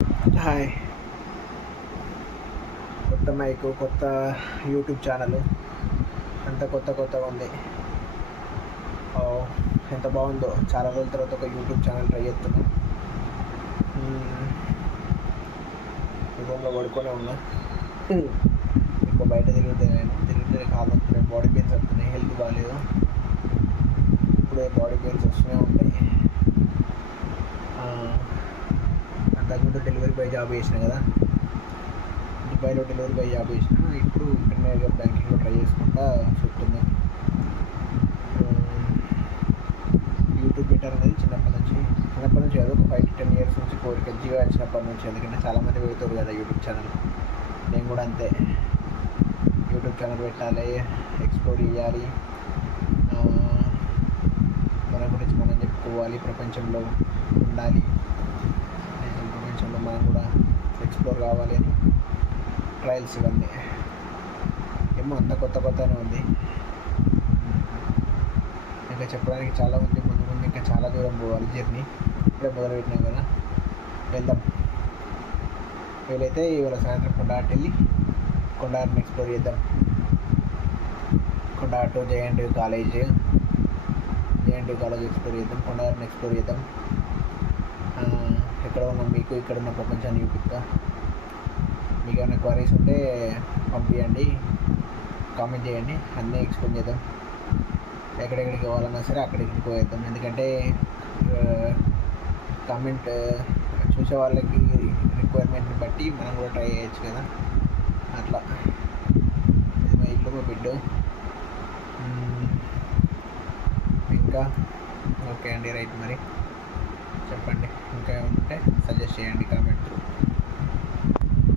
Hi. కొత్త mic, కొత్త YouTube channel, అంతా కొత్తగా ఉంది. ఓ, ఎంత బాగుందో. చాలా రోజుల తర్వాత ఒక యూట్యూబ్ ఛానల్ ట్రై చేస్తున్నాను. రూమ్లో పడుకొనే ఉన్నా. ఇంకా బయట తిరిగితే కాలు వస్తున్నాయి, బాడీ పెయిన్స్ వస్తున్నాయి, హెల్త్ బాగాలేదు. ఇప్పుడే బాడీ పెయిన్స్ వస్తూనే ఉంటాయి. అంతకుముందు డెలివరీ బాయ్ జాబ్ చేసిన కదా, దుబాయ్లో డెలివరీ బాయ్ జాబ్ చేసిన. ఇప్పుడు ఇక్కడనే బ్యాంకింగ్లో ట్రై చేసుకుంటా చూస్తున్నా. యూట్యూబ్ బెటర్ అనేది చిన్నప్పటి నుంచి కాదు, ఒక 5 to 10 years నుంచి కోరిక, జీవో వచ్చినప్పటి నుంచి. ఎందుకంటే చాలామంది పెడతారు కదా యూట్యూబ్ ఛానల్. నేను కూడా అంతే, యూట్యూబ్ ఛానల్ పెట్టాలి, ఎక్స్ప్లోర్ చేయాలి, మన గురించి మనం చెప్పుకోవాలి, ప్రపంచంలో ఉండాలి, ప్రపంచంలో మనం కూడా ఎక్స్ప్లోర్ కావాలి అని ట్రయల్స్ ఇవన్నీ. ఏమో అంత కొత్తగానే ఉంది. ఇంకా చెప్పడానికి చాలా ఉంది. ముందు ఇంకా చాలా దూరం పోవాలి జర్నీ. ఇప్పుడే మొదలుపెట్టినాం కదా, వెళ్దాం. వీలైతే ఇవాళ సాయంత్రం కొండాటి వెళ్ళి కొండాటిని ఎక్స్ప్లోర్ చేద్దాం. కొండాటు జేఎన్టీయూ కాలేజ్ ఎక్స్ప్లోర్ చేద్దాం. కొండాటిని ఎక్స్ప్లోర్ చేద్దాం. ఎక్కడ ఉన్నాం, మీకు ఇక్కడ ఉన్న ప్రపంచాన్ని చూపిస్తా. మీకు ఏమైనా క్వరీస్ ఉంటే పంపించండి, కామెంట్ చేయండి, అన్నీ ఎక్స్ప్లెయిన్ చేద్దాం. ఎక్కడెక్కడికి పోవాలన్నా సరే అక్కడికి పోయేద్దాం. ఎందుకంటే కామెంట్ చూసే వాళ్ళకి రిక్వైర్మెంట్ని బట్టి మనం కూడా ట్రై చేయొచ్చు కదా. అట్లా ఇది మా ఇల్లు, మా బిడ్డు. ఇంకా ఓకే అండి, రైట్. మరి చెప్పండి, ఇంకా ఏమంటే సజెస్ట్ చేయండి.